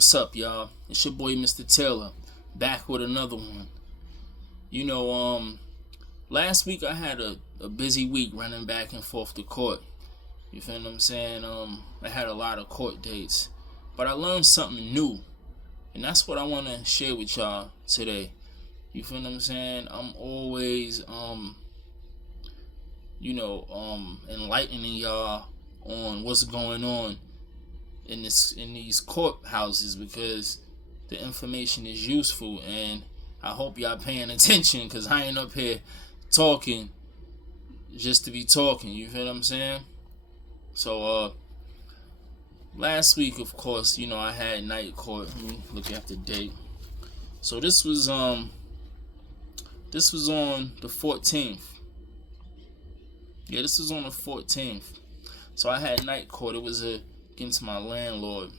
What's up, y'all? It's your boy Mr. Taylor, back with another one. You know, last week I had a busy week running back and forth to court. You feel what I'm saying? I had a lot of court dates, but I learned something new, and that's what I want to share with y'all today. You feel what I'm saying? I'm always, enlightening y'all on what's going on in these courthouses because the information is useful, and I hope y'all paying attention because I ain't up here talking just to be talking. You feel what I'm saying? So last week, of course, I had night court. Let me look at the date. So this was on the 14th. Yeah, this was on the 14th. So I had night court. It was against my landlord,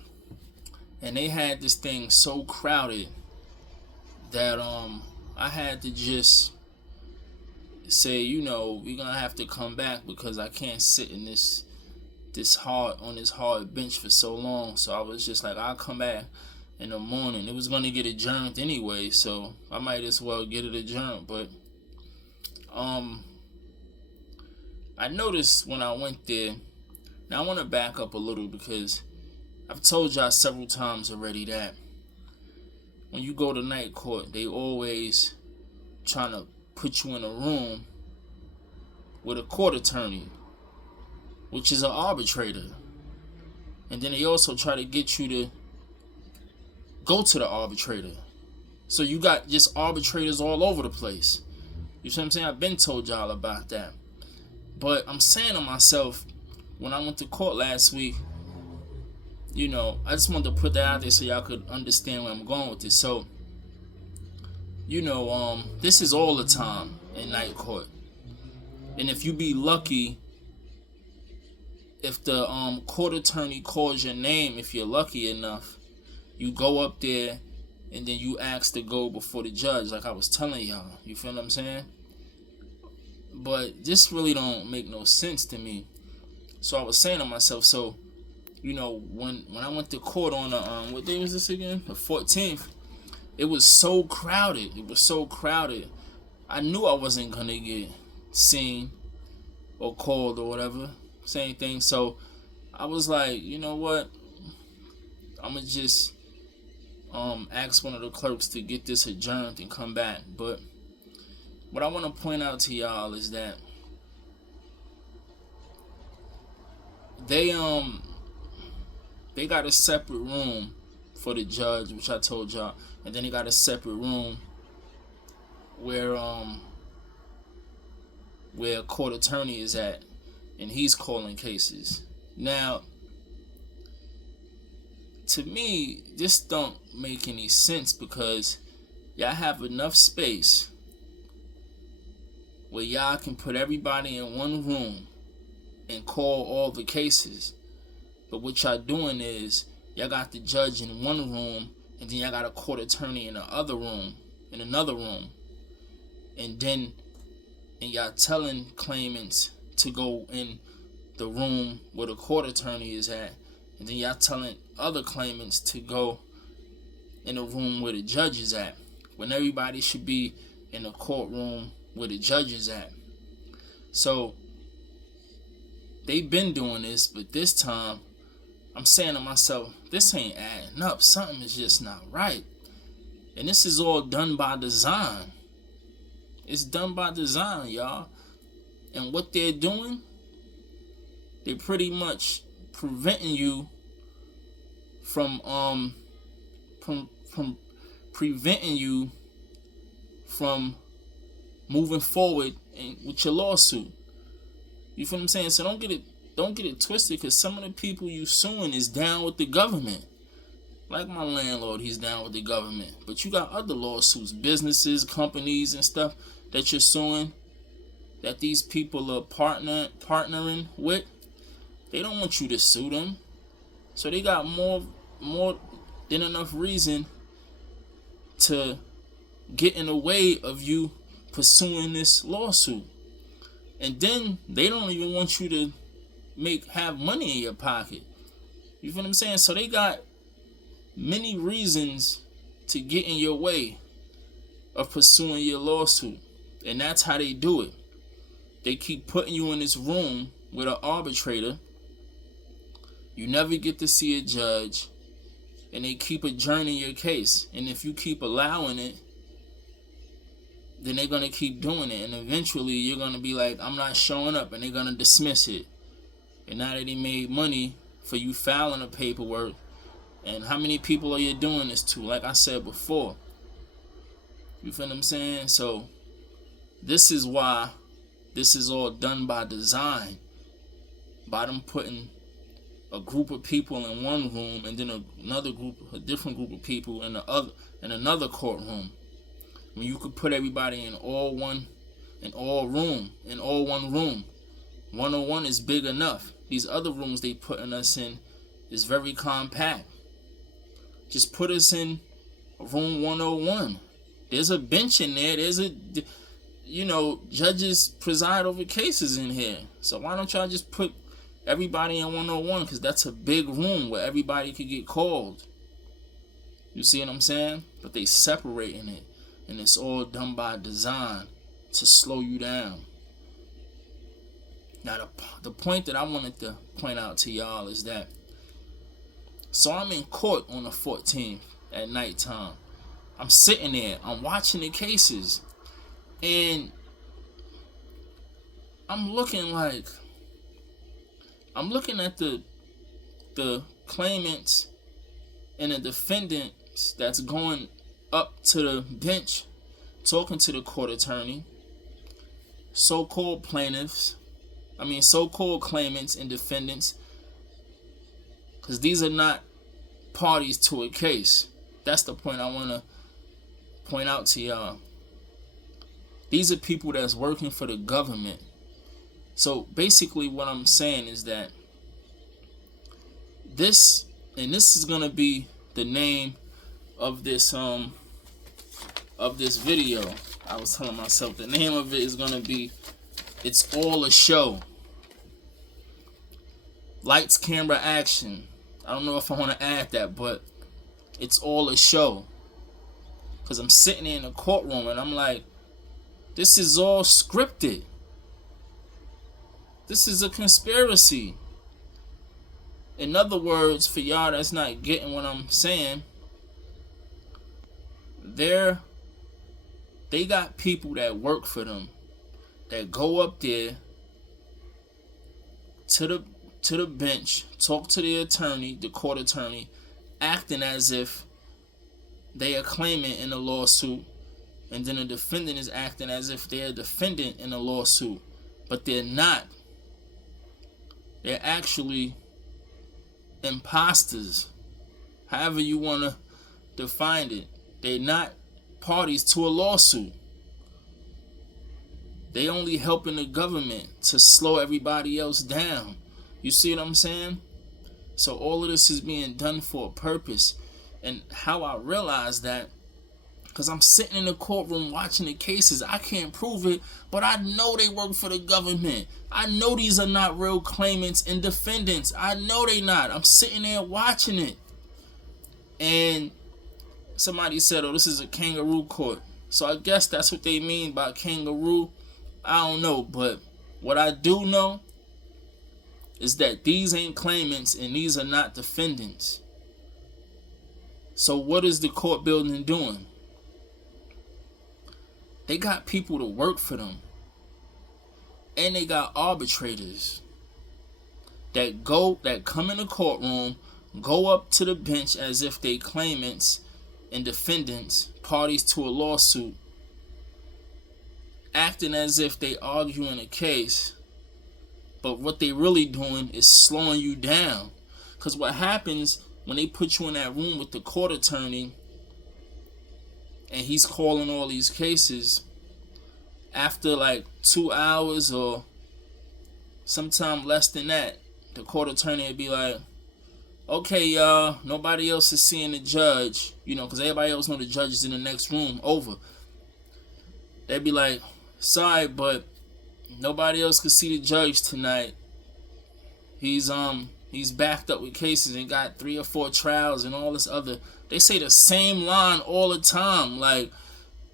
and they had this thing so crowded that I had to just say, we're gonna have to come back because I can't sit in this hard bench for so long. So I was just like, I'll come back in the morning. It was gonna get adjourned anyway, so I might as well get it adjourned. But I noticed when I went there. Now I want to back up a little because I've told y'all several times already that when you go to night court, they always trying to put you in a room with a court attorney, which is an arbitrator. And then they also try to get you to go to the arbitrator. So you got just arbitrators all over the place. You see what I'm saying? I've been told y'all about that. But I'm saying to myself, when I went to court last week, I just wanted to put that out there so y'all could understand where I'm going with this. So, this is all the time in night court. And if you be lucky, if the court attorney calls your name, if you're lucky enough, you go up there and then you ask to go before the judge, like I was telling y'all. You feel what I'm saying? But this really don't make no sense to me. So I was saying to myself, when I went to court on what day was this again? The 14th. It was so crowded. I knew I wasn't gonna get seen or called or whatever. Same thing. So I was like, you know what? I'ma just ask one of the clerks to get this adjourned and come back. But what I want to point out to y'all is that they got a separate room for the judge, which I told y'all, and then they got a separate room where a court attorney is at, and he's calling cases. Now, to me, this don't make any sense because y'all have enough space where y'all can put everybody in one room and call all the cases. But what y'all doing is y'all got the judge in one room, and then y'all got a court attorney in another room, and y'all telling claimants to go in the room where the court attorney is at, and then y'all telling other claimants to go in the room where the judge is at, when everybody should be in the courtroom where the judge is at. So they've been doing this, but this time I'm saying to myself, this ain't adding up. Something is just not right. And this is all done by design. It's done by design, y'all. And what they're doing, they're pretty much preventing you from moving forward with your lawsuit. You feel what I'm saying? So don't get it twisted, because some of the people you suing is down with the government. Like my landlord, he's down with the government. But you got other lawsuits, businesses, companies, and stuff that you're suing, that these people are partnering with. They don't want you to sue them. So they got more than enough reason to get in the way of you pursuing this lawsuit. And then they don't even want you to have money in your pocket. You feel what I'm saying? So they got many reasons to get in your way of pursuing your lawsuit. And that's how they do it. They keep putting you in this room with an arbitrator. You never get to see a judge. And they keep adjourning your case. And if you keep allowing it, then they're going to keep doing it. And eventually you're going to be like, I'm not showing up. And they're going to dismiss it. And now that they made money for you filing the paperwork, and how many people are you doing this to? Like I said before. You feel what I'm saying? So this is why this is all done by design. By them putting a group of people in one room and then a different group of people in another courtroom. When you could put everybody in one room. 101 is big enough. These other rooms they putting us in is very compact. Just put us in room 101. There's a bench in there. Judges preside over cases in here. So why don't y'all just put everybody in 101? Because that's a big room where everybody could get called. You see what I'm saying? But they separating it. And it's all done by design to slow you down. Now, the point that I wanted to point out to y'all is that, so I'm in court on the 14th at nighttime. I'm sitting there. I'm watching the cases. And I'm looking at the claimants and the defendants that's going up to the bench, talking to the court attorney, so-called claimants and defendants, because these are not parties to a case. That's the point I want to point out to y'all. These are people that's working for the government. So basically what I'm saying is that this is going to be the name of this video. I was telling myself the name of it is going to be It's All a Show. Lights, camera, action. I don't know if I want to add that, but it's all a show. Because I'm sitting in a courtroom and I'm like, this is all scripted. This is a conspiracy. In other words, for y'all that's not getting what I'm saying, they got people that work for them that go up there to the bench, talk to the attorney, the court attorney, acting as if they are claimant in a lawsuit, and then the defendant is acting as if they're a defendant in a lawsuit, but they're not. They're actually imposters, however you want to define it. They're not parties to a lawsuit. They only helping the government to slow everybody else down. You see what I'm saying? So all of this is being done for a purpose. And how I realized that, because I'm sitting in the courtroom watching the cases. I can't prove it, but I know they work for the government. I know these are not real claimants and defendants. I know they not. I'm sitting there watching it. And somebody said, oh, this is a kangaroo court. So I guess that's what they mean by kangaroo. I don't know, but what I do know is that these ain't claimants and these are not defendants. So what is the court building doing? They got people to work for them. And they got arbitrators that come in the courtroom, go up to the bench as if they claimants and defendants, parties to a lawsuit, acting as if they arguing a case, but what they really doing is slowing you down. Because what happens when they put you in that room with the court attorney and he's calling all these cases, after like 2 hours or sometime less than that, the court attorney would be like, okay, y'all, nobody else is seeing the judge, because everybody else know the judge is in the next room, over. They'd be like, sorry, but nobody else could see the judge tonight. He's He's backed up with cases and got 3 or 4 trials and all this other. They say the same line all the time. Like,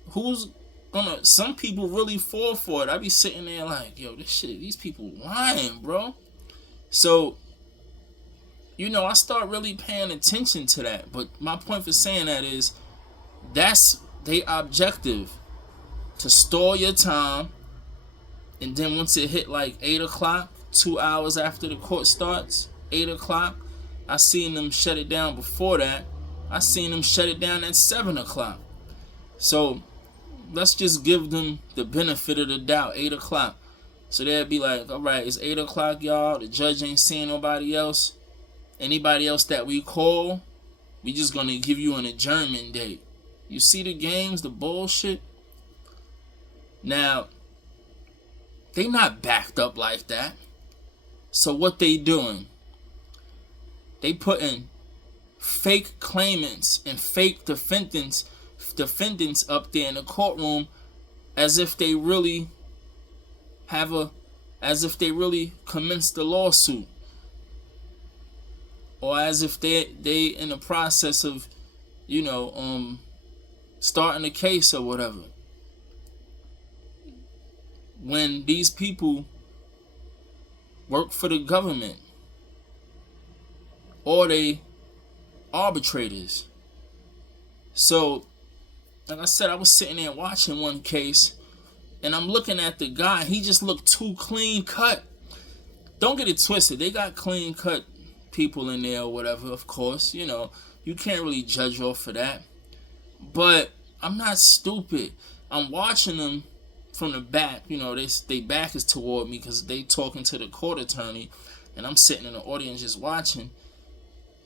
who's gonna? Some people really fall for it. I be sitting there like, yo, this shit, these people lying, bro. So, I start really paying attention to that. But my point for saying that is, that's they objective, to stall your time, and then once it hit like 8 o'clock, 2 hours after the court starts, 8 o'clock, I seen them shut it down before that. I seen them shut it down at 7 o'clock. So let's just give them the benefit of the doubt, 8 o'clock. So they'd be like, all right, it's 8 o'clock, y'all. The judge ain't seeing nobody else. Anybody else that we call, we just going to give you an adjournment date. You see the games, the bullshit? Now, they not backed up like that. So what they doing? They putting fake claimants and fake defendants up there in the courtroom as if they really commenced the lawsuit, or as if they in the process of starting a case or whatever, when these people work for the government, or they arbitrators. So, like I said, I was sitting there watching one case, and I'm looking at the guy. He just looked too clean cut. Don't get it twisted. They got clean cut people in there or whatever, of course. You can't really judge off of that. But I'm not stupid. I'm watching them from the back. They back is toward me because they talking to the court attorney, and I'm sitting in the audience just watching.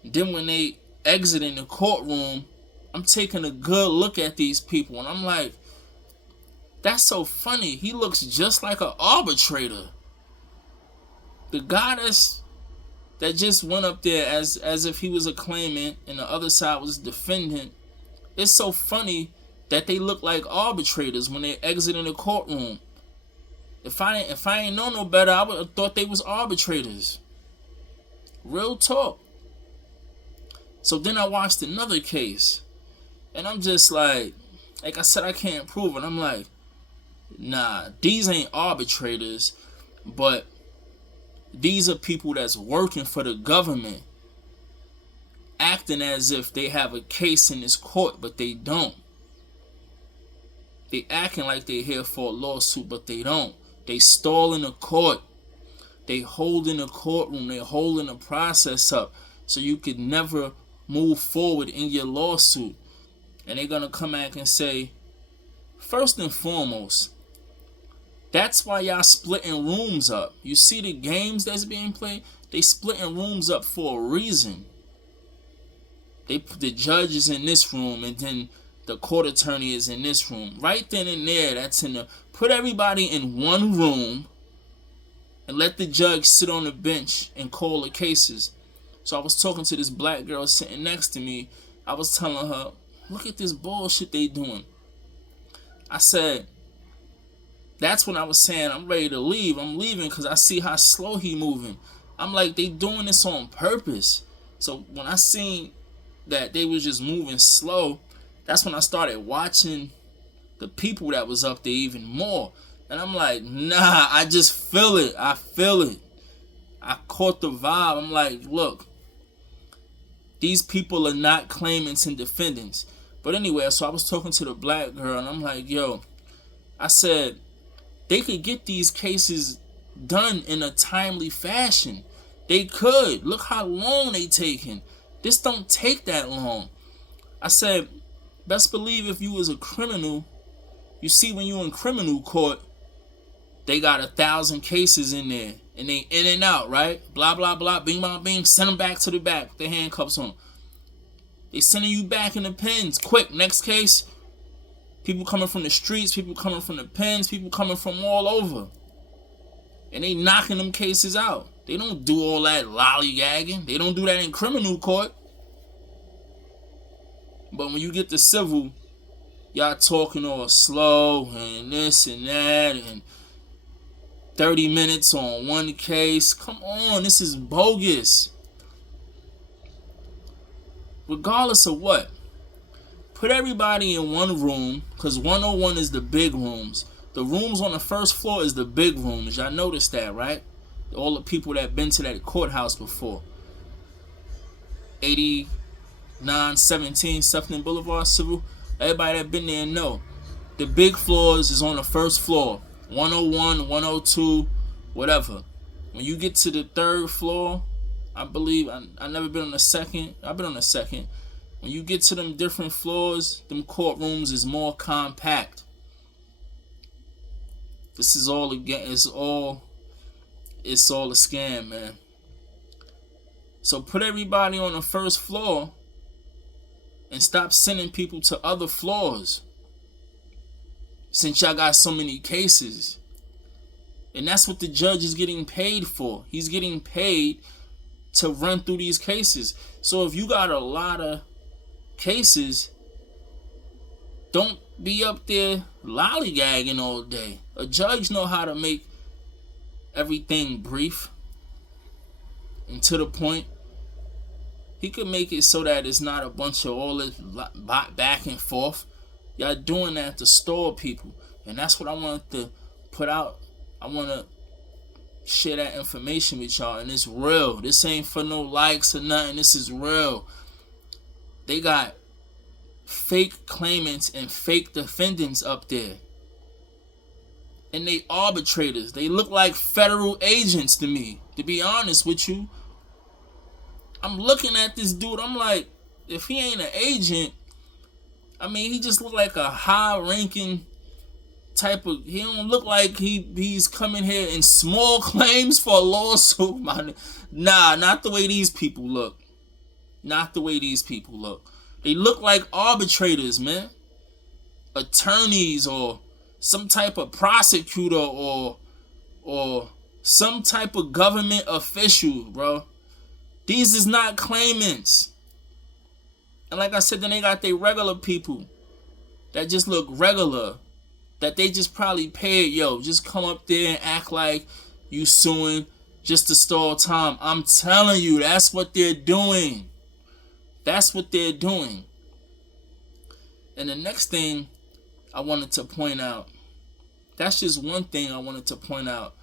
Then when they exit in the courtroom, I'm taking a good look at these people, and I'm like, that's so funny. He looks just like an arbitrator. The guy that just went up there as if he was a claimant and the other side was defendant. It's so funny that they look like arbitrators when they exit in the courtroom. If I ain't know no better, I would have thought they was arbitrators. Real talk. So then I watched another case, and I'm just like I said, I can't prove it. I'm like, nah, these ain't arbitrators, but these are people that's working for the government, acting as if they have a case in this court, but they don't. They acting like they're here for a lawsuit, but they don't. They stalling the court. They holding the courtroom. They holding the process up so you could never move forward in your lawsuit. And they're going to come back and say, first and foremost, that's why y'all splitting rooms up. You see the games that's being played? They splitting rooms up for a reason. They put the judge is in this room, and then the court attorney is in this room. Right then and there, that's in the... Put everybody in one room and let the judge sit on the bench and call the cases. So I was talking to this black girl sitting next to me. I was telling her, look at this bullshit they doing. I said, that's when I was saying I'm ready to leave. I'm leaving because I see how slow he moving. I'm like, they doing this on purpose. So when I seen that they was just moving slow, that's when I started watching the people that was up there even more. And I'm like, nah, I just feel it. I feel it. I caught the vibe. I'm like, look, these people are not claimants and defendants. But anyway, so I was talking to the black girl, and I'm like, yo, I said, they could get these cases done in a timely fashion. They could. Look how long they taking. This don't take that long. I said, best believe if you was a criminal, you see when you in criminal court, they got 1,000 cases in there, and they in and out, right? Blah, blah, blah, bing, bong, bing, send them back to the back, the handcuffs on. They sending you back in the pens, quick, next case. People coming from the streets, people coming from the pens, people coming from all over. And they knocking them cases out. They don't do all that lollygagging. They don't do that in criminal court. But when you get to civil, y'all talking all slow and this and that and 30 minutes on one case. Come on, this is bogus. regardless of what, put everybody in one room, because 101 is the big rooms. The rooms on the first floor is the big rooms. Y'all noticed that, right? All the people that been to that courthouse before. 8917 Sefton Boulevard, Civil. Everybody that been there know. The big floors is on the first floor. 101, 102, whatever. When you get to the third floor, I believe, I never been on the second. I've been on the second. When you get to them different floors, them courtrooms is more compact. This is all again. It's all a scam, man. So put everybody on the first floor and stop sending people to other floors. Since y'all got so many cases. And that's what the judge is getting paid for. He's getting paid to run through these cases. So if you got a lot of cases, don't be up there lollygagging all day. A judge know how to make everything brief and to the point. He could make it so that it's not a bunch of all this back and forth. Y'all doing that to stall people. And that's what I wanted to put out. I want to share that information with y'all. And it's real. This ain't for no likes or nothing. This is real. They got fake claimants and fake defendants up there. And they arbitrators. They look like federal agents to me. To be honest with you. I'm looking at this dude. I'm like, if he ain't an agent, I mean, he just look like a high-ranking type of. He don't look like he's coming here in small claims for a lawsuit. Nah, not the way these people look. Not the way these people look. They look like arbitrators, man. Attorneys or some type of prosecutor or some type of government official, bro. These is not claimants. And like I said, then they got their regular people that just look regular. That they just probably paid, just come up there and act like you suing just to stall time. I'm telling you, that's what they're doing. That's what they're doing. And the next thing I wanted to point out, that's just one thing I wanted to point out,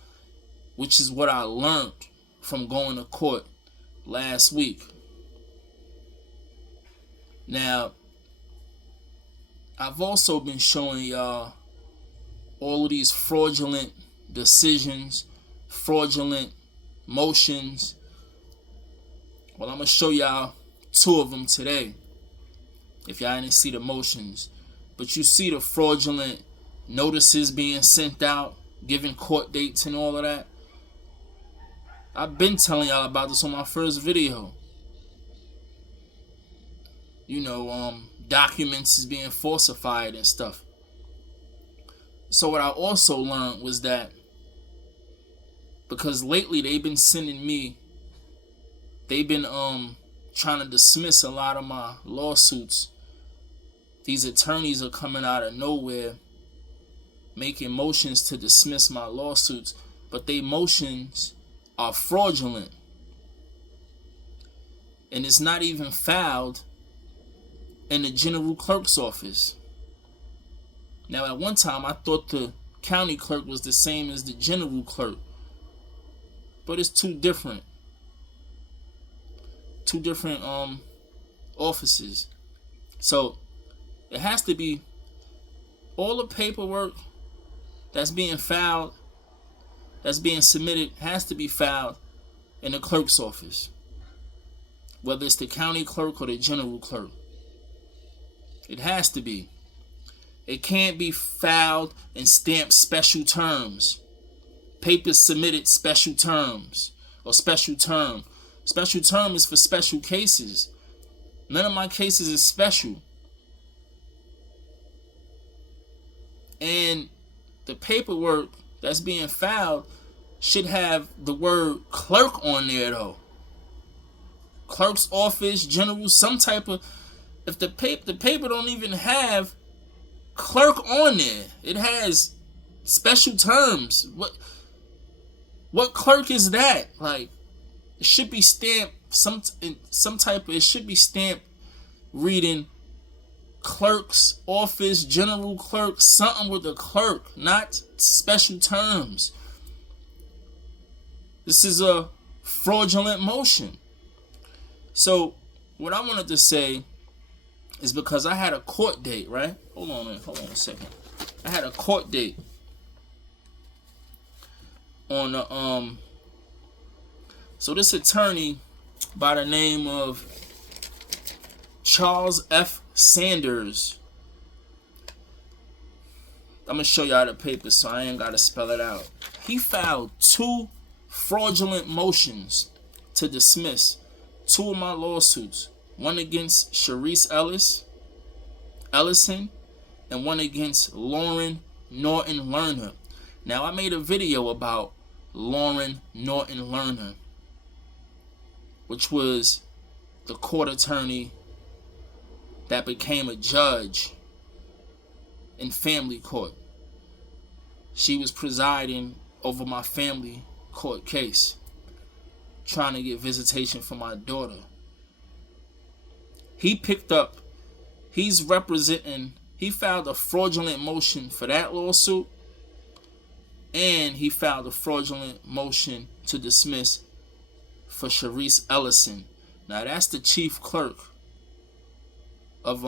which is what I learned from going to court last week. Now, I've also been showing y'all all of these fraudulent decisions, fraudulent motions. Well, I'm going to show y'all 2 of them today. If y'all didn't see the motions. But you see the fraudulent notices being sent out, giving court dates and all of that. I've been telling y'all about this on my first video. Documents is being falsified and stuff. So what I also learned was that because lately they've been trying to dismiss a lot of my lawsuits. These attorneys are coming out of nowhere making motions to dismiss my lawsuits, but they motions are fraudulent. And it's not even filed in the general clerk's office. Now, at one time, I thought the county clerk was the same as the general clerk. But it's two different offices. So, it has to be all the paperwork that's being filed, that's being submitted, has to be filed in the clerk's office. Whether it's the county clerk or the general clerk. It has to be. It can't be filed and stamped special terms. Papers submitted special terms or special term. Special term is for special cases. None of my cases is special. And the paperwork that's being filed should have the word clerk on there though. Clerk's office, general, some type of. If the paper don't even have clerk on there, it has special terms. What clerk is that? Like, it should be stamped some type of. It should be stamped reading clerk's office, general clerk, something with a clerk, not special terms. This is a fraudulent motion. So what I wanted to say is, because I had a court date, right? Hold on a second. I had a court date on the so this attorney by the name of Charles F. Sanders. I'm gonna show y'all the paper so I ain't gotta spell it out. He filed 2 fraudulent motions to dismiss 2 of my lawsuits. One against Sharice Ellison, and one against Lauren Norton Lerner. Now, I made a video about Lauren Norton Lerner, which was the court attorney that became a judge in family court. She was presiding over my family court case, trying to get visitation for my daughter. He filed a fraudulent motion for that lawsuit, and he filed a fraudulent motion to dismiss for Sharice Ellison. Now, that's the chief clerk of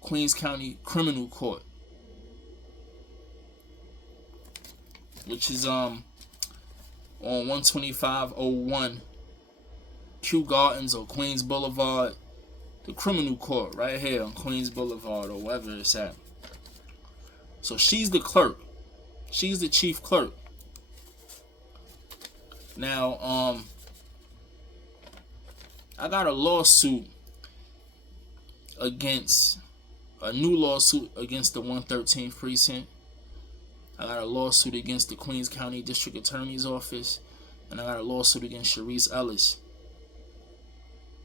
Queens County Criminal Court, which is on 12501 Kew Gardens or Queens Boulevard, the criminal court right here on Queens Boulevard or wherever it's at. So she's the clerk. She's the chief clerk. Now, I got a new lawsuit against the 113th precinct. I got a lawsuit against the Queens County District Attorney's Office, and I got a lawsuit against Sharice Ellis.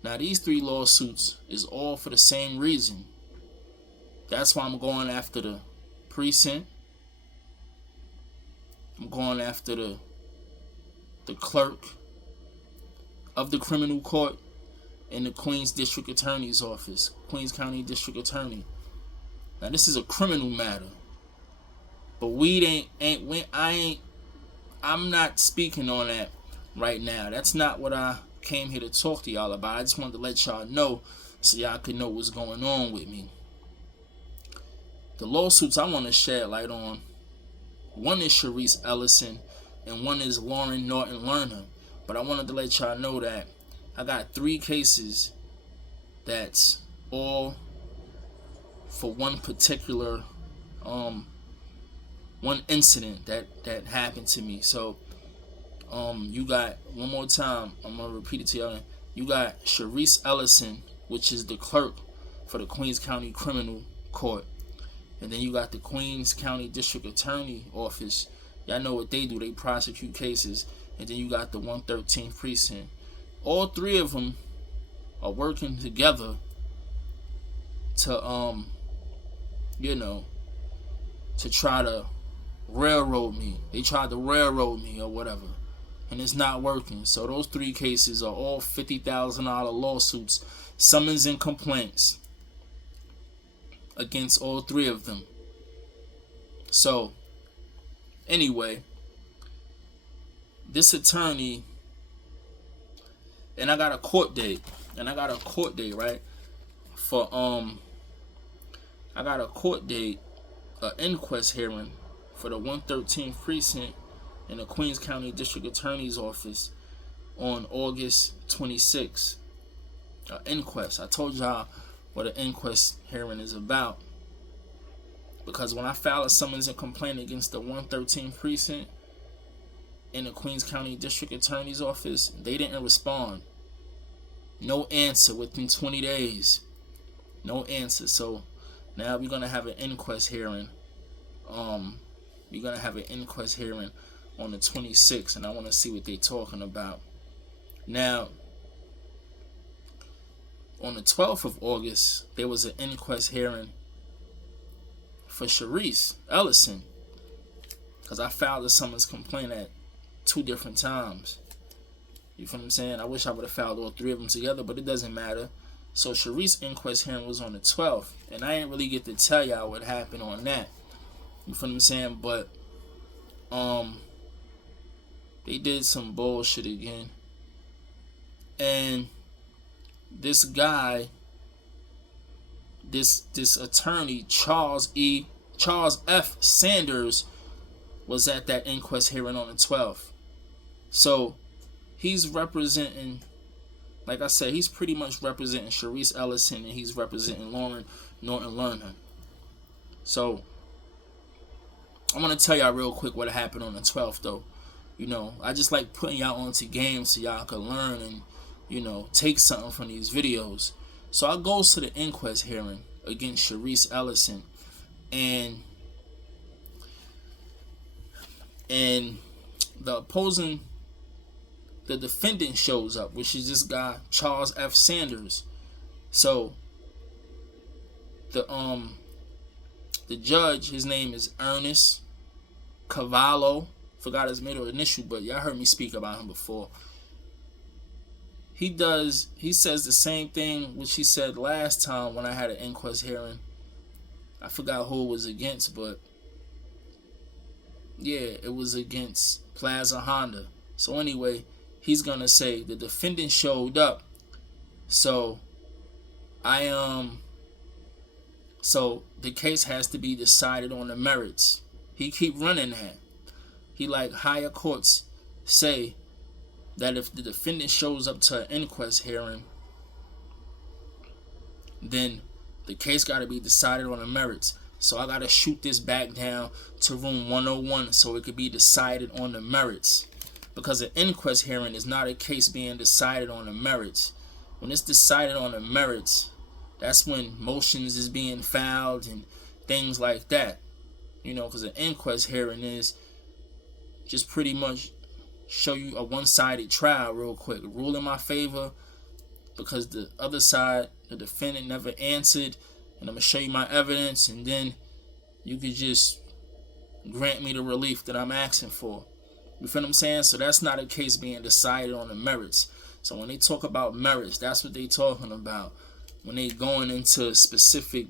Now, these 3 lawsuits is all for the same reason. That's why I'm going after the precinct. I'm going after the clerk of the criminal court in the Queens District Attorney's Office, Queens County District Attorney. Now, this is a criminal matter, but I'm not speaking on that right now. That's not what I came here to talk to y'all about. I just wanted to let y'all know so y'all could know what's going on with me. The lawsuits I want to shed light on, one is Sharice Ellison and one is Lauren Norton Lerner. But I wanted to let y'all know that I got 3 cases that's all for one particular one incident that happened to me. So you got, one more time, I'm gonna repeat it to y'all. You got Sharice Ellison, which is the clerk for the Queens County Criminal Court, and then you got the Queens County District Attorney Office. Y'all know what they do, they prosecute cases. And then you got the 113th precinct. All 3 of them are working together to to try to railroad me. They tried to railroad me or whatever, and it's not working. So those 3 cases are all $50,000 lawsuits, summons and complaints against all 3 of them. So anyway, this attorney, and I got a court date, right, for I got a court date, an inquest hearing for the 113th precinct in the Queens County District Attorney's Office on August 26th. An inquest. I told y'all what an inquest hearing is about, because when I filed a summons and complaint against the 113th precinct in the Queens County District Attorney's Office, they didn't respond. No answer within 20 days. No answer. So now we're going to have an inquest hearing. We're going to have an inquest hearing on the 26th, and I want to see what they're talking about. Now, on the 12th of August, there was an inquest hearing for Sharice Ellison, because I filed a summons complaint at 2 different times. You feel what I'm saying? I wish I would have filed all 3 of them together, but it doesn't matter. So Sharice's inquest hearing was on the 12th, and I didn't really get to tell y'all what happened on that. You feel what I'm saying? But they did some bullshit again, and this guy, this attorney Charles F. Sanders was at that inquest hearing on the 12th. So he's representing, like I said, he's pretty much representing Sharice Ellison, and he's representing Lauren Norton Lerner. So I'm going to tell y'all real quick what happened on the 12th, though. You know, I just like putting y'all onto games so y'all can learn and, you know, take something from these videos. So I goes to the inquest hearing against Sharice Ellison, and the defendant shows up, which is this guy Charles F. Sanders. So the judge, his name is Ernest Cavallo. Forgot his middle initial, but y'all heard me speak about him before. He says the same thing which he said last time when I had an inquest hearing. I forgot who it was against, but yeah, it was against Plaza Honda. So anyway, he's gonna say the defendant showed up. So so the case has to be decided on the merits. He keep running that. He like higher courts say that if the defendant shows up to an inquest hearing, then the case got to be decided on the merits. So I got to shoot this back down to room 101 so it could be decided on the merits. Because an inquest hearing is not a case being decided on the merits. When it's decided on the merits, that's when motions is being filed and things like that. You know, because an inquest hearing is just pretty much show you a one-sided trial real quick. Rule in my favor because the other side, the defendant, never answered, and I'm going to show you my evidence, and then you could just grant me the relief that I'm asking for. You feel what I'm saying? So that's not a case being decided on the merits. So when they talk about merits, that's what they talking about. When they going into specific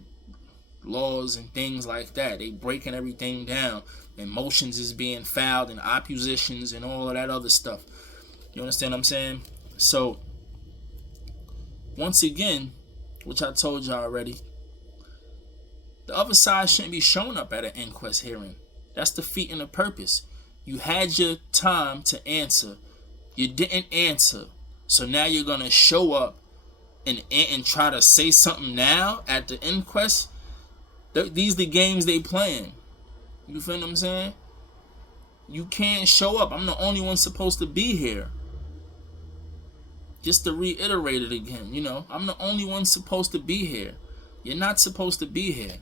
laws and things like that, they breaking everything down, and motions is being filed and oppositions and all of that other stuff. You understand what I'm saying? So once again, which I told you already, the other side shouldn't be showing up at an inquest hearing. That's defeating the purpose. You had your time to answer. You didn't answer. So now you're going to show up and try to say something now at the inquest? These are the games they playing. You feel what I'm saying? You can't show up. I'm the only one supposed to be here. Just to reiterate it again, you know, I'm the only one supposed to be here. You're not supposed to be here.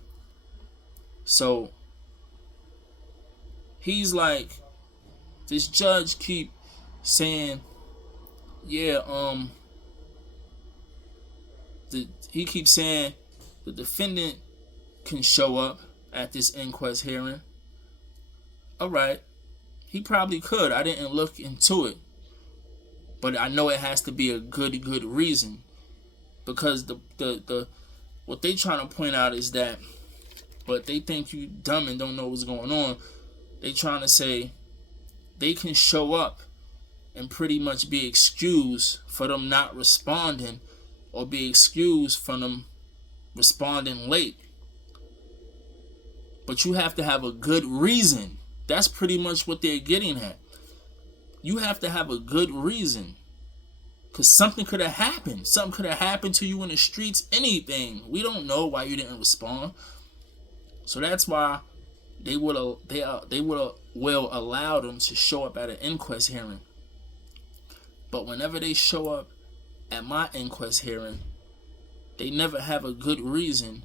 So he's like, this judge keep saying, yeah, he keeps saying the defendant can show up at this inquest hearing. All right, he probably could. I didn't look into it, but I know it has to be a good reason, because the what they trying to point out is that, but they think you dumb and don't know what's going on. They trying to say they can show up and pretty much be excused for them not responding, or be excused from them responding late. But you have to have a good reason. That's pretty much what they're getting at. You have to have a good reason. Because something could have happened. Something could have happened to you in the streets. Anything. We don't know why you didn't respond. So that's why they will allow them to show up at an inquest hearing. But whenever they show up at my inquest hearing, they never have a good reason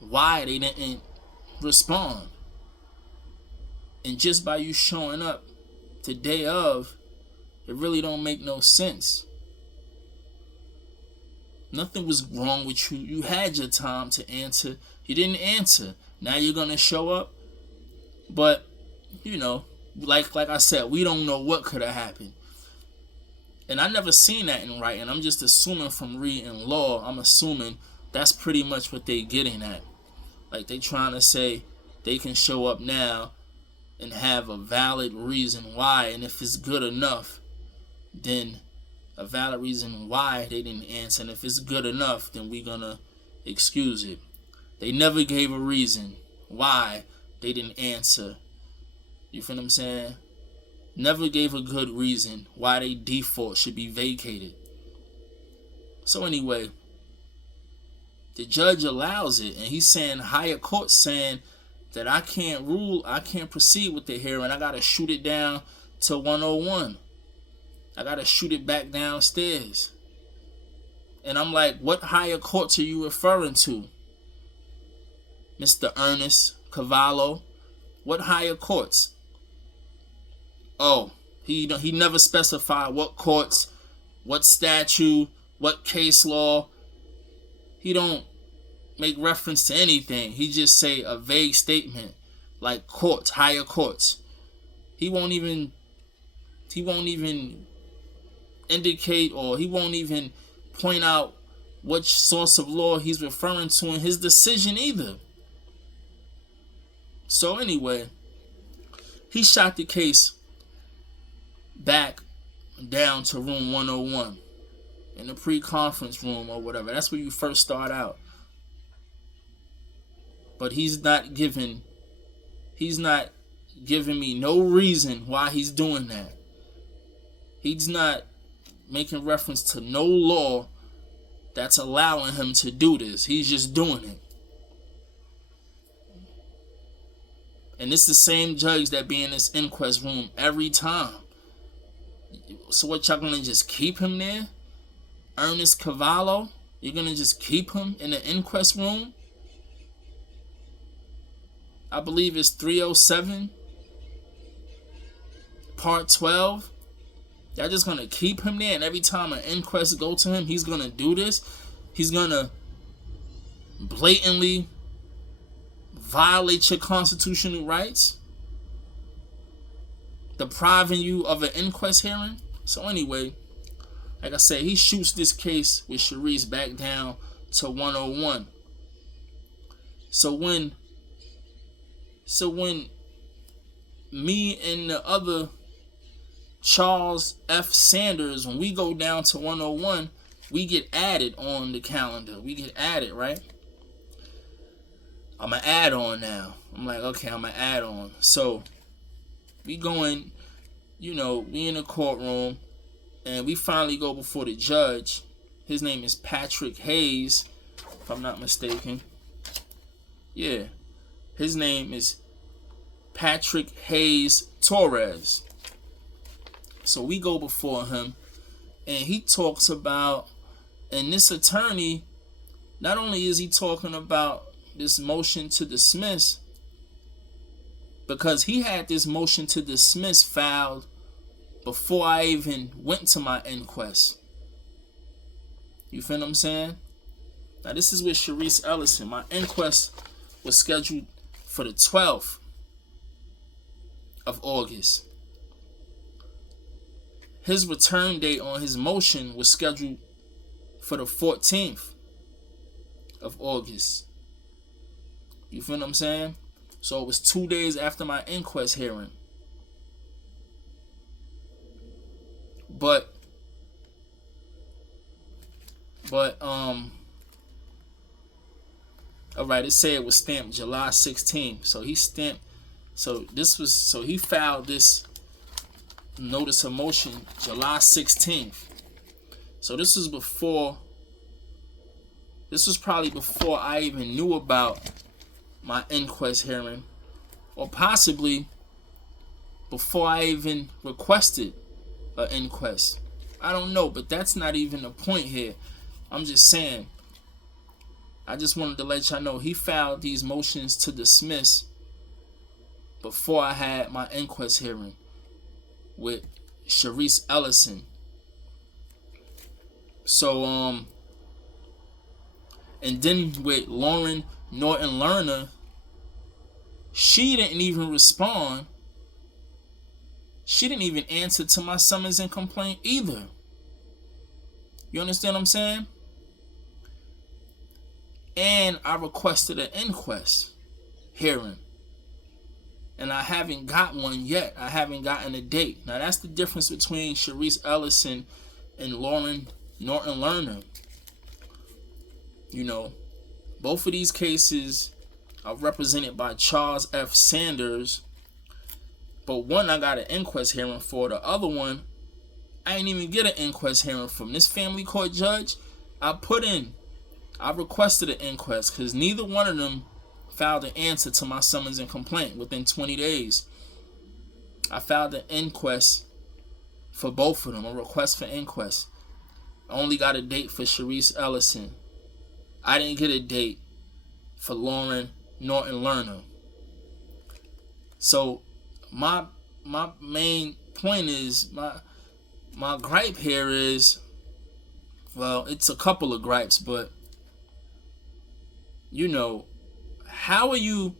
why they didn't respond. And just by you showing up the day of, it really don't make no sense. Nothing was wrong with you. You had your time to answer. You didn't answer. Now you're gonna show up. But, you know, like I said, we don't know what could have happened. And I never seen that in writing. I'm just assuming from reading law. I'm assuming that's pretty much what they getting at. Like they trying to say they can show up now and have a valid reason why, and if it's good enough, then a valid reason why they didn't answer, and if it's good enough, then we're gonna excuse it. They never gave a reason why they didn't answer. You feel what I'm saying? Never gave a good reason why they default should be vacated. So anyway, the judge allows it, and he's saying, higher court saying that I can't proceed with the hearing. I gotta shoot it down to 101. I gotta shoot it back downstairs. And I'm like, what higher courts are you referring to, Mr. Ernest Cavallo? What higher courts? Oh, he never specified what courts, what statute, what case law. He don't make reference to anything. He just say a vague statement like courts, higher courts. He won't even indicate, or he won't even point out which source of law he's referring to in his decision either. So anyway, he shot the case back down to room 101 in the pre-conference room or whatever. That's where you first start out. But he's not giving me no reason why he's doing that. He's not making reference to no law that's allowing him to do this. He's just doing it. And it's the same judge that be in this inquest room every time. So what, y'all gonna just keep him there? Ernest Cavallo? You're gonna just keep him in the inquest room? I believe it's 307, part 12. Y'all just gonna keep him there, and every time an inquest go to him, he's gonna do this? He's gonna blatantly violate your constitutional rights, depriving you of an inquest hearing? So anyway, like I said, he shoots this case with Sharice back down to 101. So when me and the other Charles F. Sanders, when we go down to 101, we get added on the calendar. We get added, right? I'm an add-on now. I'm like, okay, I'm an add-on. So we going, we in the courtroom, and we finally go before the judge. His name is Patrick Hayes, if I'm not mistaken. Yeah, his name is Patrick Hayes Torres. So we go before him, and he talks about, and this attorney, not only is he talking about this motion to dismiss, because he had this motion to dismiss filed before I even went to my inquest. You feel what I'm saying? Now this is with Sharice Ellison. My inquest was scheduled for the 12th of August. His return date on his motion was scheduled for the 14th of August. You feel what I'm saying? So it was 2 days after my inquest hearing. But all right, it said it was stamped July 16th. So he filed this notice of motion July 16th. So this was probably before I even knew about my inquest hearing, or possibly before I even requested an inquest. I don't know, but that's not even the point here. I'm just saying, I just wanted to let y'all know he filed these motions to dismiss before I had my inquest hearing with Sharice Ellison. So and then with Lauren Norton Lerner, she didn't even respond. She didn't even answer to my summons and complaint either. You understand what I'm saying? And I requested an inquest hearing. And I haven't got one yet. I haven't gotten a date. Now that's the difference between Sharice Ellison and Lauren Norton Lerner. You know, both of these cases are represented by Charles F. Sanders. But one I got an inquest hearing for. The other one, I ain't even get an inquest hearing from. This family court judge, I requested an inquest because neither one of them filed an answer to my summons and complaint within 20 days. I filed an inquest for both of them, a request for inquest. I only got a date for Sharice Ellison. I didn't get a date for Lauren Norton Lerner. So my main point is, my gripe here is, well, it's a couple of gripes, but you know, how are you?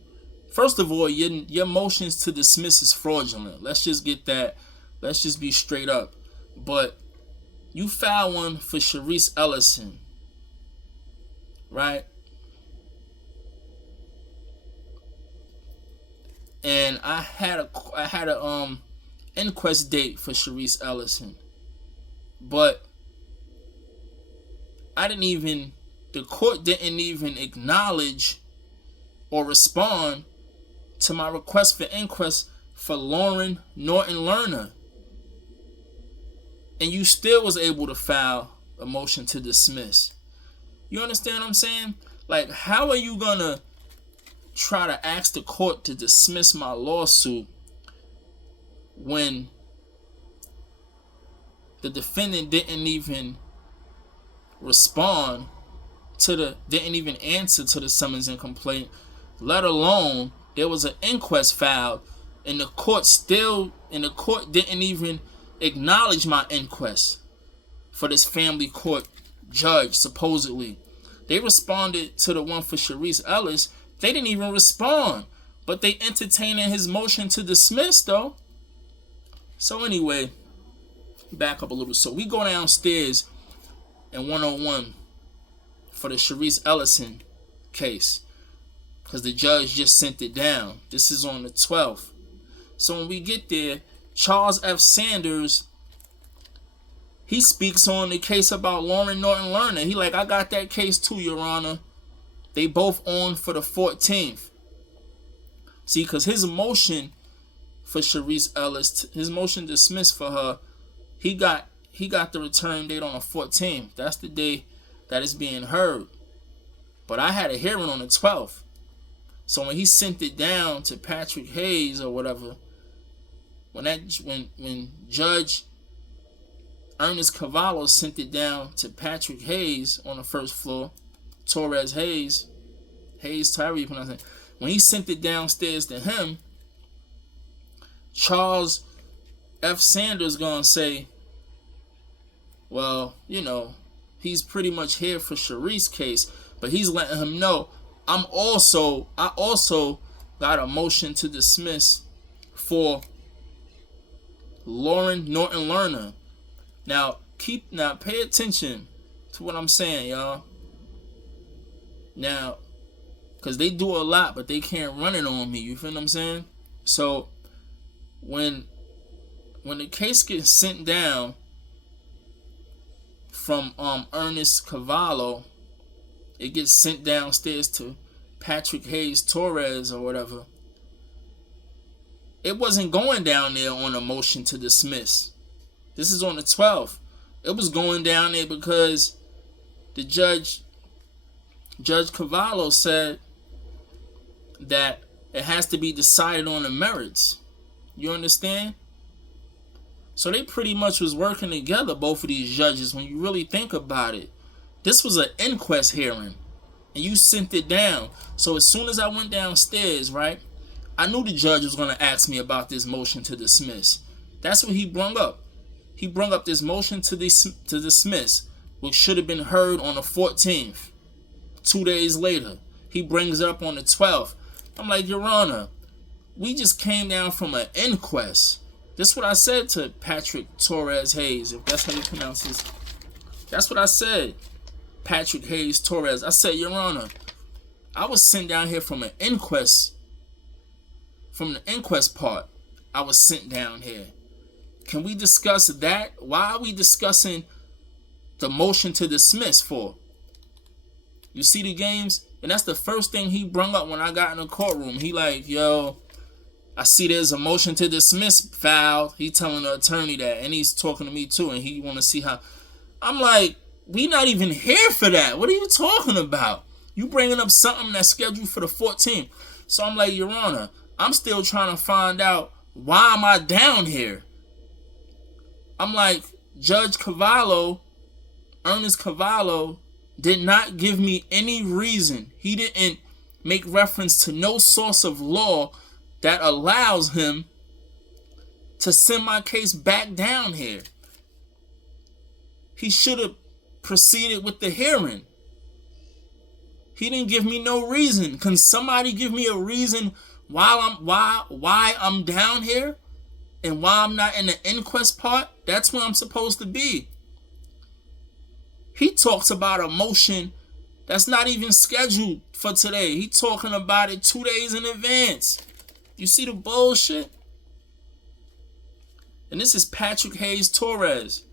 First of all, your motions to dismiss is fraudulent. Let's just get that. Let's just be straight up. But you filed one for Sharice Ellison, right? And I had a inquest date for Sharice Ellison, but the court didn't even acknowledge or respond to my request for inquest for Lauren Norton Lerner. And you still was able to file a motion to dismiss. You understand what I'm saying? Like, how are you gonna try to ask the court to dismiss my lawsuit when the defendant didn't even didn't even answer to the summons and complaint, let alone there was an inquest filed, and the court didn't even acknowledge my inquest for this family court judge, supposedly. They responded to the one for Sharice Ellis. They didn't even respond, but they entertaining his motion to dismiss though. So anyway, back up a little. So we go downstairs in 101 for the Sharice Ellison case, because the judge just sent it down. This is on the 12th. So when we get there, Charles F. Sanders, he speaks on the case about Lauren Norton Lerner. He like, I got that case too, Your Honor. They both on for the 14th. See, because his motion for Sharice Ellis, his motion dismissed for her, he got the return date on the 14th. That's the day that is being heard. But I had a hearing on the 12th. So when he sent it down to Patrick Hayes or whatever, when Judge Ernest Cavallo sent it down to Patrick Hayes on the first floor, Torres Hayes, however you pronounce it, when he sent it downstairs to him, Charles F. Sanders gonna say, well, you know, he's pretty much here for Sharice's case, but he's letting him know I also got a motion to dismiss for Lauren Norton Lerner. Now pay attention to what I'm saying, y'all. Now, because they do a lot, but they can't run it on me. You feel what I'm saying? So when the case gets sent down from Ernest Cavallo, it gets sent downstairs to Patrick Hayes Torres or whatever. It wasn't going down there on a motion to dismiss. This is on the 12th. It was going down there because the Judge Cavallo said that it has to be decided on the merits. You understand? So they pretty much was working together, both of these judges, when you really think about it. This was an inquest hearing, and you sent it down. So as soon as I went downstairs, right, I knew the judge was going to ask me about this motion to dismiss. That's what he brung up. He brung up this motion to dismiss, which should have been heard on the 14th. 2 days later, he brings it up on the 12th. I'm like, Your Honor, we just came down from an inquest. This is what I said to Patrick Torres Hayes, if that's how you pronounce That's what I said. Patrick Hayes Torres. I said, Your Honor, I was sent down here from an inquest. From the inquest part, I was sent down here. Can we discuss that? Why are we discussing the motion to dismiss for? You see the games? And that's the first thing he brung up when I got in the courtroom. He like, yo, I see there's a motion to dismiss filed. He telling the attorney that, and he's talking to me too, and he want to see how. I'm like, we not even here for that. What are you talking about? You bringing up something that's scheduled for the 14th. So I'm like, Your Honor, I'm still trying to find out why am I down here. I'm like, Judge Cavallo, Ernest Cavallo, did not give me any reason. He didn't make reference to no source of law that allows him to send my case back down here. He should have proceeded with the hearing. He didn't give me no reason. Can somebody give me a reason why I'm down here and why I'm not in the inquest part? That's where I'm supposed to be. He talks about a motion that's not even scheduled for today. He talking about it 2 days in advance. You see the bullshit? And this is Patrick Hayes Torres.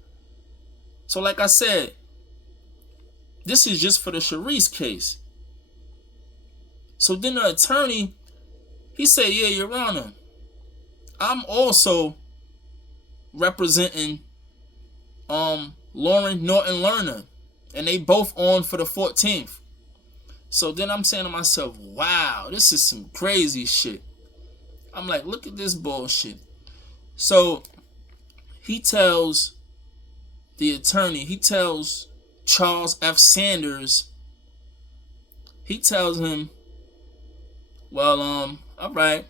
So like I said, this is just for the Sharice case. So then the attorney, he said, yeah, Your Honor, I'm also representing Lauren Norton Lerner, and they both on for the 14th. So then I'm saying to myself, wow, this is some crazy shit. I'm like, look at this bullshit. So he tells the attorney, he tells Charles F. Sanders, he tells him, well, all right,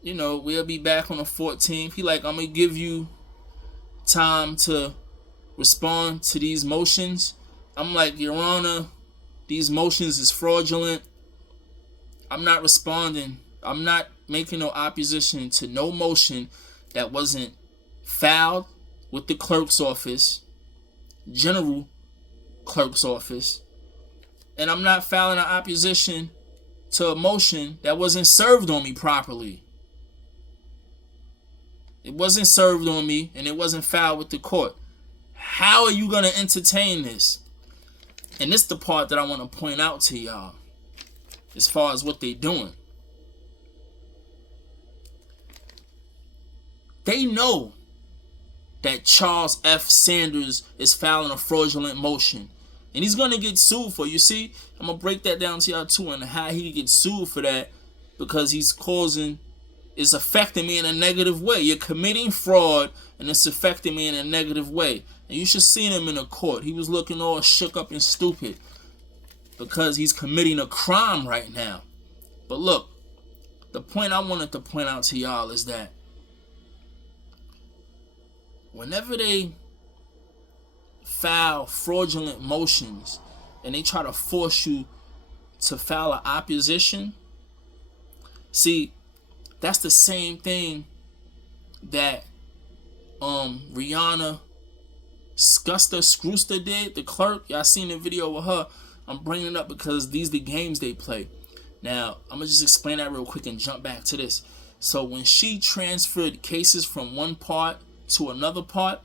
you know, we'll be back on the 14th. He like, I'm going to give you time to respond to these motions. I'm like, Your Honor, these motions is fraudulent. I'm not responding. I'm not making no opposition to no motion that wasn't filed with the clerk's office, general clerk's office, and I'm not filing an opposition to a motion that wasn't served on me properly. It wasn't served on me, and it wasn't filed with the court. How are you going to entertain this? And this is the part that I want to point out to y'all as far as what they doing. They know that Charles F. Sanders is filing a fraudulent motion. And he's going to get sued for it. You see, I'm going to break that down to y'all too, and how he gets sued for that, because it's affecting me in a negative way. You're committing fraud, and it's affecting me in a negative way. And you should see him in a court. He was looking all shook up and stupid because he's committing a crime right now. But look, the point I wanted to point out to y'all is that whenever they file fraudulent motions and they try to force you to file an opposition, see, that's the same thing that Rihanna Scrooster did, the clerk. Y'all seen the video with her. I'm bringing it up because these are the games they play. Now, I'm going to just explain that real quick and jump back to this. So when she transferred cases from one part to another part,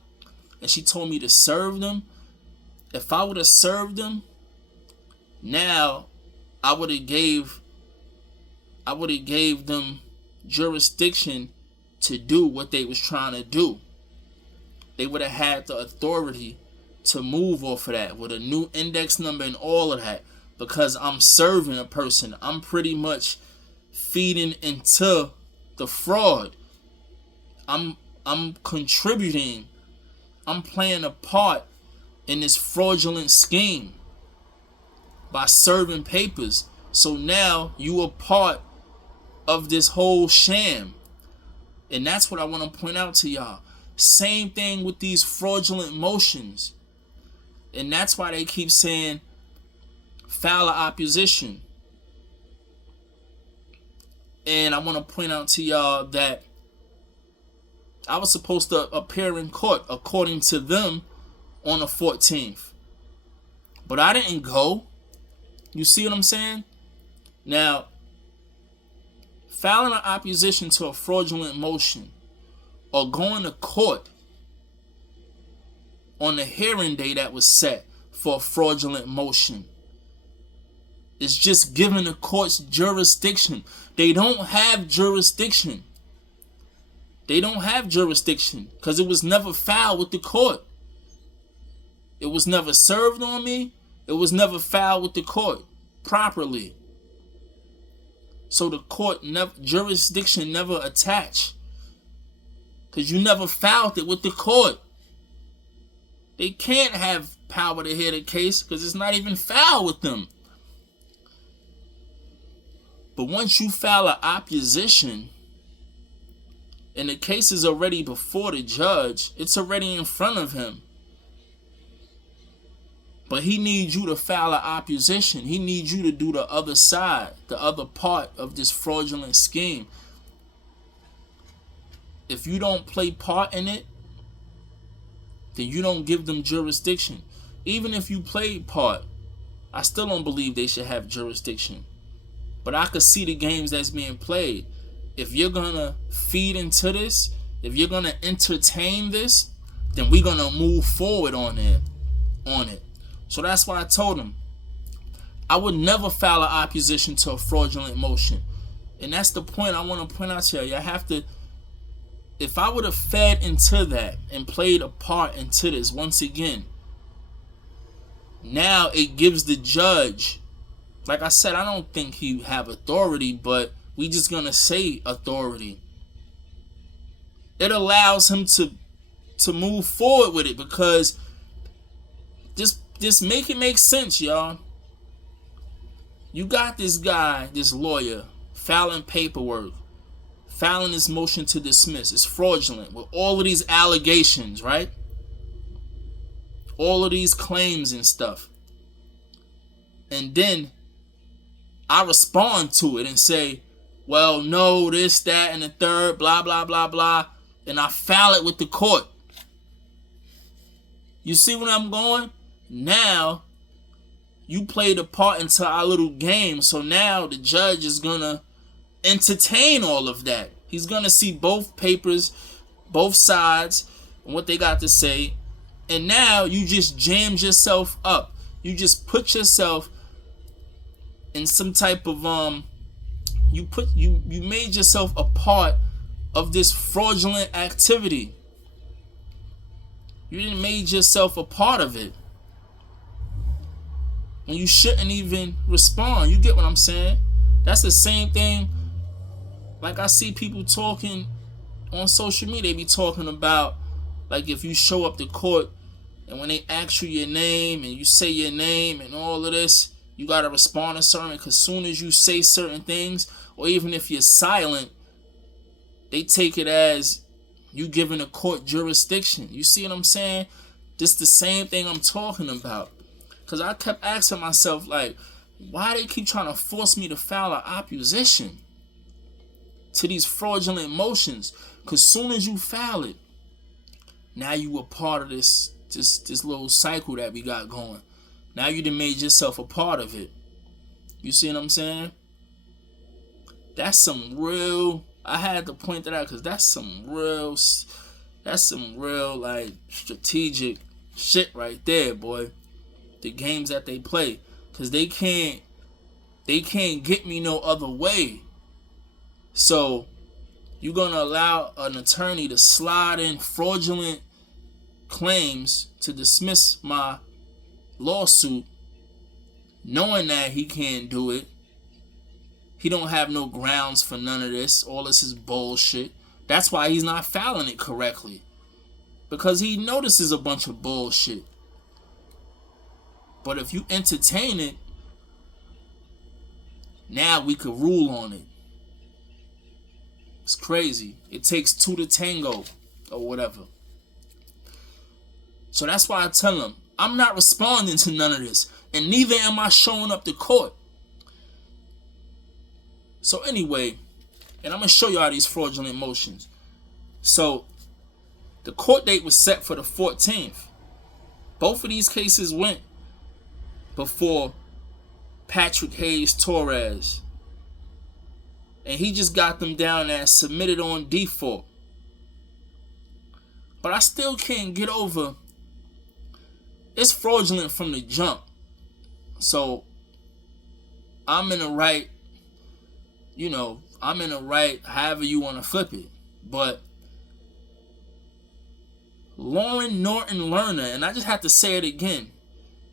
and she told me to serve them, if I would have served them, now I would have gave them jurisdiction to do what they was trying to do. They would have had the authority to move off of that with a new index number and all of that, because I'm serving a person. I'm pretty much feeding into the fraud. I'm contributing. I'm playing a part in this fraudulent scheme by serving papers. So now you are part of this whole sham. And that's what I want to point out to y'all. Same thing with these fraudulent motions. And that's why they keep saying file an opposition. And I want to point out to y'all that I was supposed to appear in court, according to them, on the 14th. But I didn't go. You see what I'm saying? Now, filing an opposition to a fraudulent motion or going to court on the hearing day that was set for a fraudulent motion is just giving the courts jurisdiction. They don't have jurisdiction. They don't have jurisdiction because it was never filed with the court. It was never served on me. It was never filed with the court properly. So the court jurisdiction never attached because you never filed it with the court. They can't have power to hear the case because it's not even filed with them. But once you file an opposition and the case is already before the judge, it's already in front of him. But he needs you to file an opposition. He needs you to do the other side, the other part of this fraudulent scheme. If you don't play part in it, then you don't give them jurisdiction. Even if you played part, I still don't believe they should have jurisdiction. But I could see the games that's being played. If you're gonna feed into this, if you're gonna entertain this, then we're gonna move forward on it. So that's why I told him I would never file an opposition to a fraudulent motion. And that's the point I want to point out to you. You have to, if I would have fed into that and played a part into this once again, now it gives the judge, like I said, I don't think he have authority, but we just gonna say authority. It allows him to move forward with it because just make it make sense, y'all. You got this guy, this lawyer, filing paperwork, filing this motion to dismiss. It's fraudulent with all of these allegations, right? All of these claims and stuff. And then I respond to it and say, well, no, this, that, and the third, blah, blah, blah, blah. And I file it with the court. You see where I'm going? Now, you played a part into our little game. So now the judge is going to entertain all of that. He's going to see both papers, both sides, and what they got to say. And now you just jammed yourself up. You just put yourself in some type of you made yourself a part of this fraudulent activity. You didn't made yourself a part of it. And you shouldn't even respond. You get what I'm saying? That's the same thing. Like I see people talking on social media, they be talking about like if you show up to court and when they ask you your name and you say your name and all of this, you gotta respond to certain, because soon as you say certain things, or even if you're silent, they take it as you giving a court jurisdiction. You see what I'm saying? This the same thing I'm talking about. Because I kept asking myself, like, why they keep trying to force me to file an opposition to these fraudulent motions? Because soon as you file it, now you a part of this little cycle that we got going. Now you done made yourself a part of it. You see what I'm saying? That's some real, I had to point that out because that's some real like strategic shit right there, boy. The games that they play, because they can't get me no other way. So you're gonna allow an attorney to slide in fraudulent claims to dismiss my lawsuit, knowing that he can't do it. He don't have no grounds for none of this. All this is bullshit. That's why he's not filing it correctly, because he notices a bunch of bullshit. But if you entertain it, now we could rule on it. It's crazy. It takes two to tango or whatever. So that's why I tell him, I'm not responding to none of this. And neither am I showing up to court. So anyway, and I'm going to show you all these fraudulent motions. So the court date was set for the 14th. Both of these cases went before Patrick Hayes Torres. And he just got them down as submitted on default. But I still can't get over, it's fraudulent from the jump. So I'm in the right, I'm in the right however you want to flip it. But Lauren Norton Lerner, and I just have to say it again,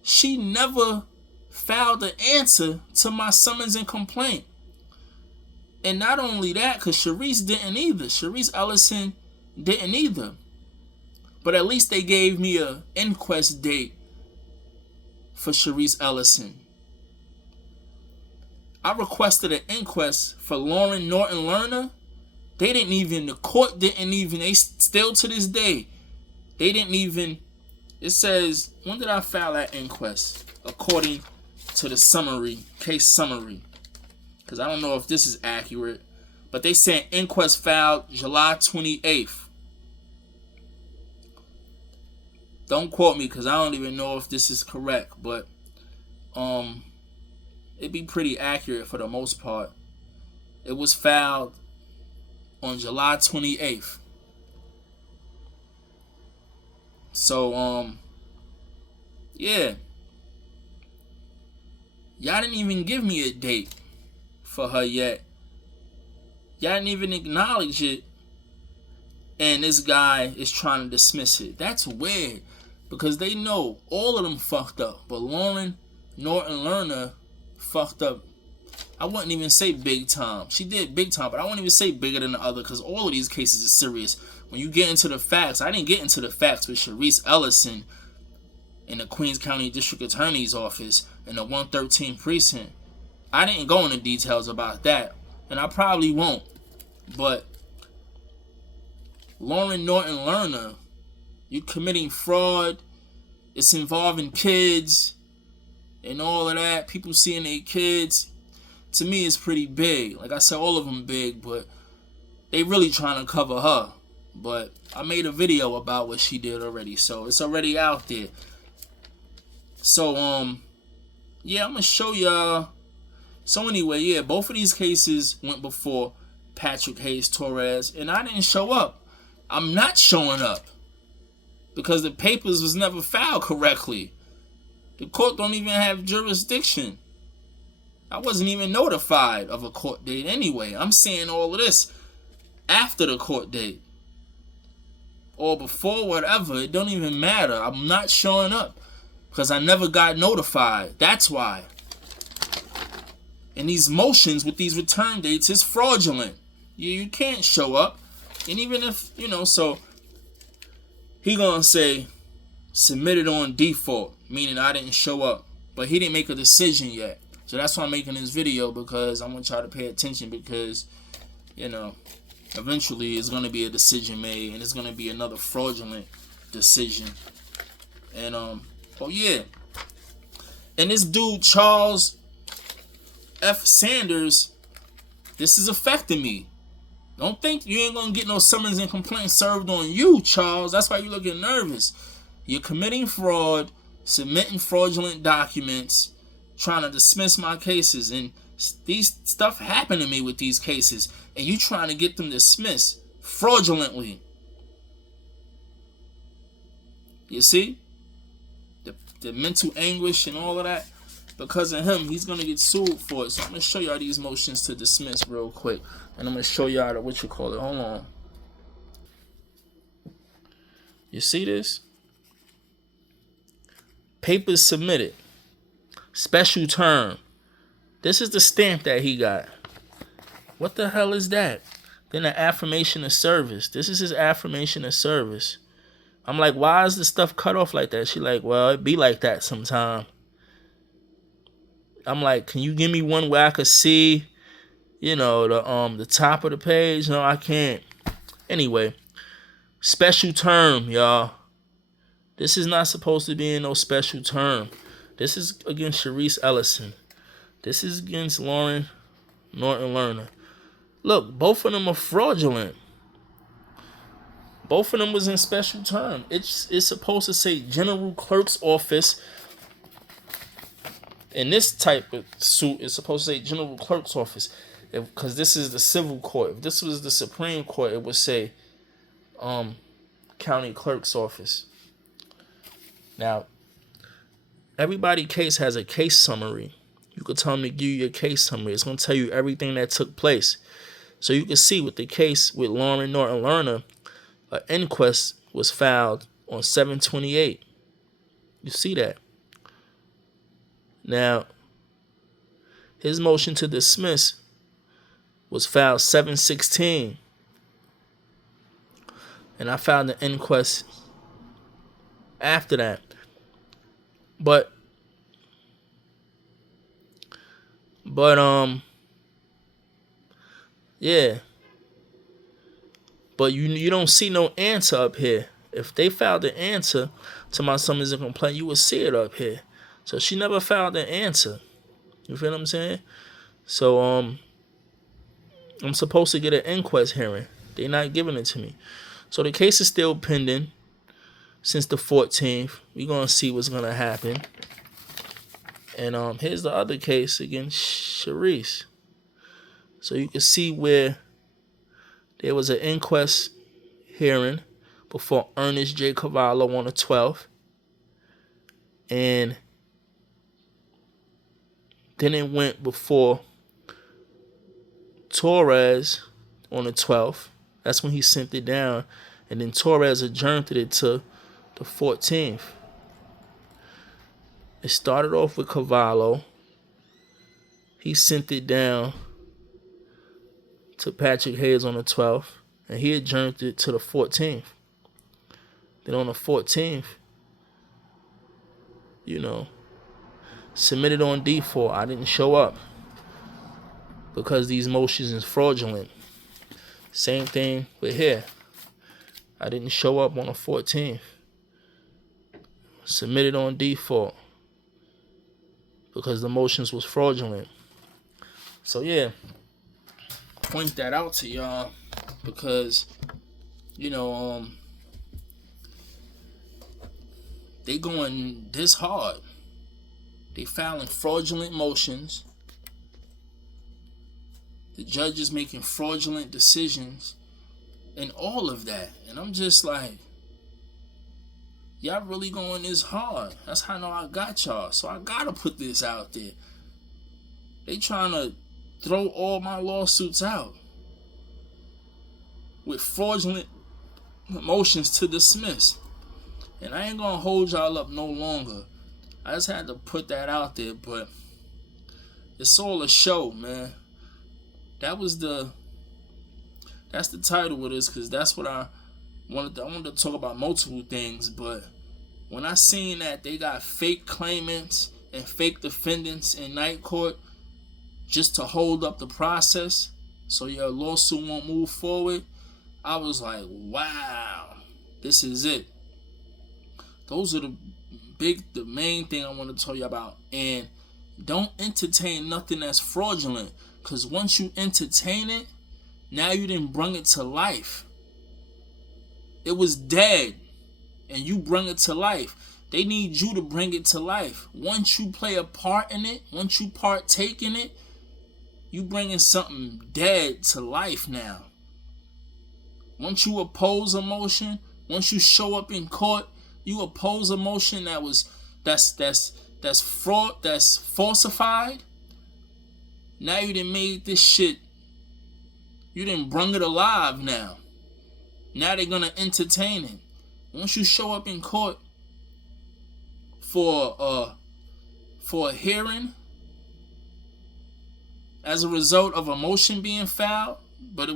she never filed an answer to my summons and complaint. And not only that, because Sharice didn't either. Sharice Ellison didn't either. But at least they gave me an inquest date for Sharice Ellison. I requested an inquest for Lauren Norton Lerner. The court didn't even, they still to this day, they didn't even, it says, when did I file that inquest? According to the case summary. Because I don't know if this is accurate. But they said inquest filed July 28th. Don't quote me because I don't even know if this is correct. But it'd be pretty accurate for the most part. It was filed on July 28th. So, yeah. Y'all didn't even give me a date for her yet. Y'all didn't even acknowledge it. And this guy is trying to dismiss it. That's weird. Because they know all of them fucked up. But Lauren Norton Lerner fucked up. I wouldn't even say big time. She did big time, but I wouldn't even say bigger than the other because all of these cases are serious. When you get into the facts, I didn't get into the facts with Sharice Ellison in the Queens County District Attorney's Office in the 113 precinct. I didn't go into details about that, and I probably won't. But Lauren Norton Lerner, you committing fraud, it's involving kids and all of that, people seeing their kids. To me, it's pretty big. Like I said, all of them big, but they really trying to cover her. But I made a video about what she did already, so it's already out there. So, yeah, I'm going to show y'all. So anyway, yeah, both of these cases went before Patrick Hayes Torres, and I didn't show up. I'm not showing up because the papers was never filed correctly. The court don't even have jurisdiction. I wasn't even notified of a court date anyway. I'm saying all of this after the court date. Or before, whatever. It don't even matter. I'm not showing up because I never got notified. That's why. And these motions with these return dates is fraudulent. You can't show up. And even if, so he gonna say submitted on default, meaning I didn't show up. But he didn't make a decision yet. So that's why I'm making this video, because I want y'all to pay attention, because, eventually it's going to be a decision made, and it's going to be another fraudulent decision. And, oh yeah. And this dude, Charles F. Sanders, this is affecting me. Don't think you ain't going to get no summons and complaints served on you, Charles. That's why you looking nervous. You're committing fraud, submitting fraudulent documents, trying to dismiss my cases, and these stuff happened to me with these cases, and you trying to get them dismissed fraudulently. You see? The mental anguish and all of that. Because of him, he's going to get sued for it. So I'm going to show y'all these motions to dismiss real quick. And I'm going to show y'all Hold on. You see this? Papers submitted. Special term. This is the stamp that he got. What the hell is that? Then an affirmation of service. This is his affirmation of service. I'm like, why is the stuff cut off like that? She like, well, it be like that sometime. I'm like, can you give me one where I could see, the top of the page? No, I can't. Anyway, special term, y'all. This is not supposed to be in no special term. This is against Sharice Ellison. This is against Lauren Norton Lerner. Look, both of them are fraudulent. Both of them was in special term. It's supposed to say general clerk's office. In this type of suit, it's supposed to say general clerk's office, because this is the civil court. If this was the Supreme Court, it would say county clerk's office. Now, everybody case has a case summary. You could tell them to give you your case summary. It's going to tell you everything that took place. So you can see with the case with Lauren Norton Lerner, an inquest was filed on 7/28. You see that. Now, his motion to dismiss was filed 7/16. And I filed the inquest after that. But yeah. But you don't see no answer up here. If they filed the answer to my summons and complaint, you would see it up here. So she never filed the answer. You feel what I'm saying? So I'm supposed to get an inquest hearing. They're not giving it to me. So the case is still pending since the 14th. We're gonna see what's gonna happen. And here's the other case against Sharice. So you can see where there was an inquest hearing before Ernest J. Cavallo on the 12th. And then it went before Torres on the 12th. That's when he sent it down. And then Torres adjourned it to the 14th. It started off with Cavallo. He sent it down to Patrick Hayes on the 12th. And he adjourned it to the 14th. Then on the 14th, submitted on default. I didn't show up because these motions is fraudulent. Same thing with here. I didn't show up on the 14th. Submitted on default because the motions was fraudulent. So yeah, point that out to y'all because they going this hard. They filing fraudulent motions. The judge is making fraudulent decisions and all of that. And I'm just like, y'all really going this hard. That's how I know I got y'all. So I gotta put this out there. They trying to throw all my lawsuits out with fraudulent motions to dismiss. And I ain't gonna hold y'all up no longer. I just had to put that out there, but it's all a show, man. That's the title of this, because that's what I wanted to talk about multiple things, but when I seen that they got fake claimants and fake defendants in night court just to hold up the process so your lawsuit won't move forward, I was like, wow, this is it. Those are the main thing I want to tell you about. And don't entertain nothing that's fraudulent, because once you entertain it, now you didn't bring it to life. It was dead and you bring it to life. They need you to bring it to life. Once you play a part in it, once you partake in it, you bringing something dead to life now. Once you oppose a motion, once you show up in court, you oppose a motion that's fraud, that's falsified. Now you done made this shit, you done brung it alive now. Now they're gonna entertain it. Once you show up in court for a hearing as a result of a motion being filed, but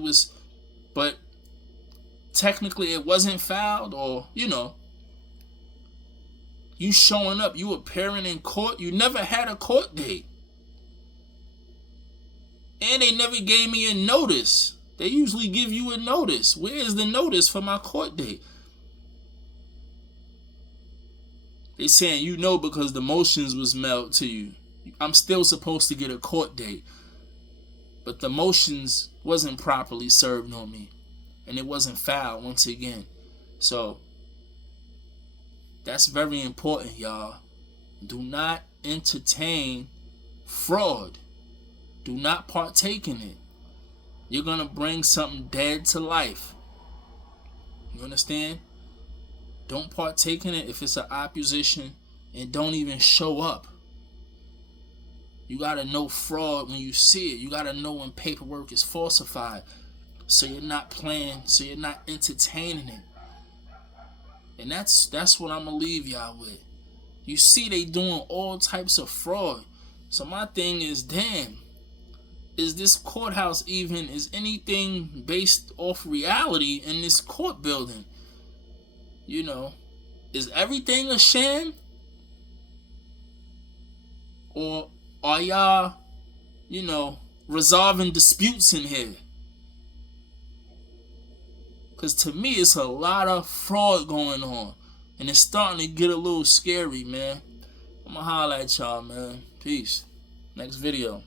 technically it wasn't filed, or you showing up, you appearing in court, you never had a court date. And they never gave me a notice. They usually give you a notice. Where is the notice for my court date? They saying because the motions was mailed to you. I'm still supposed to get a court date. But the motions wasn't properly served on me. And it wasn't filed once again. So that's very important, y'all. Do not entertain fraud. Do not partake in it. You're going to bring something dead to life. You understand? Don't partake in it if it's an opposition, and don't even show up. You got to know fraud when you see it. You got to know when paperwork is falsified. So you're not playing, so you're not entertaining it. And that's what I'm going to leave y'all with. You see they doing all types of fraud. So my thing is, damn, is this courthouse even, is anything based off reality in this court building? You know, is everything a sham? Or are y'all, resolving disputes in here? Because to me, it's a lot of fraud going on. And it's starting to get a little scary, man. I'm going to holler at y'all, man. Peace. Next video.